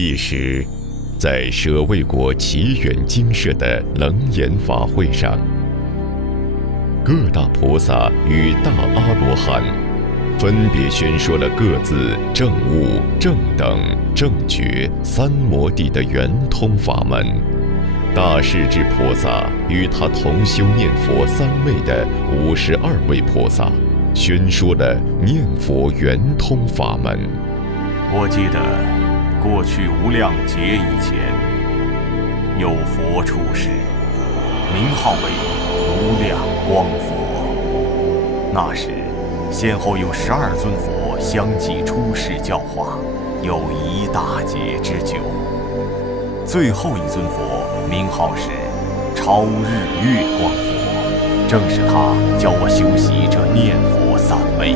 一时，在舍卫国奇远精舍的楞严法会上，各大菩萨与大阿罗汉分别宣说了各自正悟、正等、正觉三摩地的圆通法门。大势至菩萨与他同修念佛三昧的52位菩萨宣说了念佛圆通法门。我记得过去无量劫以前，有佛出世，名号为无量光佛。那时先后有12尊佛相继出世教化，有1大劫之久。最后一尊佛名号是超日月光佛，正是他教我修习这念佛三昧。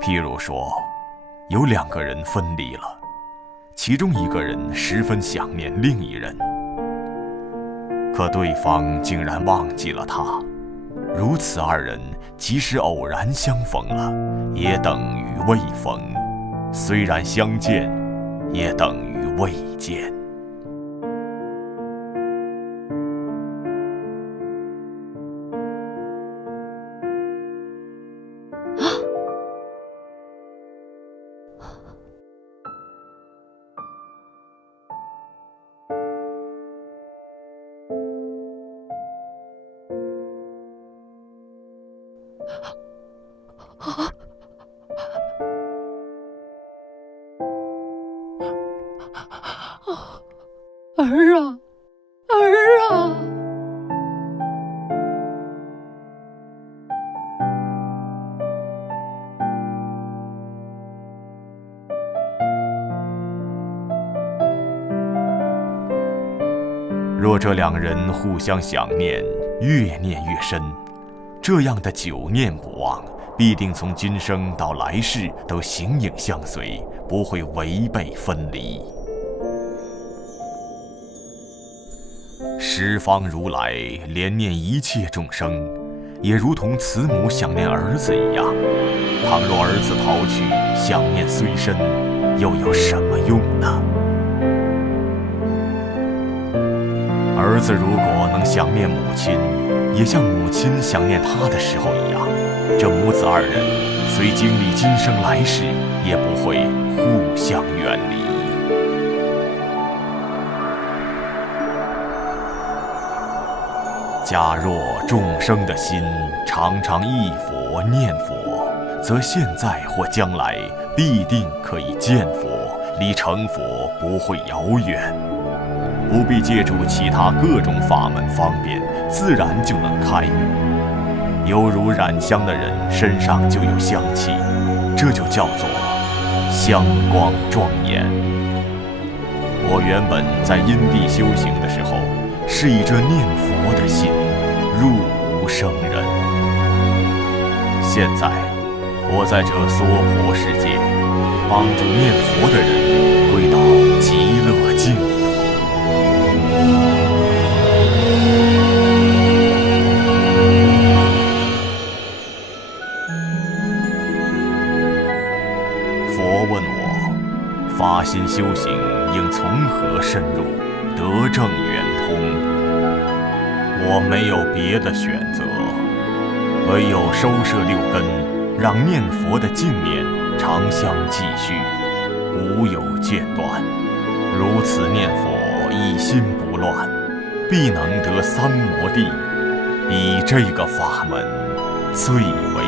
譬如说，有2个人分离了，其中一个人十分想念另一人，可对方竟然忘记了他。如此2人即使偶然相逢了，也等于未逢；虽然相见，也等于未见。儿啊，儿啊！若这2人互相想念，越念越深，这样的久念不忘，必定从今生到来世都形影相随，不会违背分离。十方如来怜念一切众生，也如同慈母想念儿子一样。倘若儿子逃去，想念虽深，又有什么用呢？儿子如果能想念母亲，也像母亲想念他的时候一样，这母子2人虽经历今生来世，也不会互相远离。假若众生的心常常忆佛念佛，则现在或将来必定可以见佛，离成佛不会遥远。不必借助其他各种法门方便，自然就能开悟。犹如染香的人身上就有香气，这就叫做香光庄严。我原本在因地修行的时候，是以这念佛的心入无生人。现在我在这娑婆世界，帮助念佛的人归到极乐净土。佛问我，发心修行应从何深入，得正圆通？我没有别的选择，唯有收摄6根，让念佛的净念常相继续，无有间断。如此念佛，一心不乱，必能得三摩地。以这个法门最为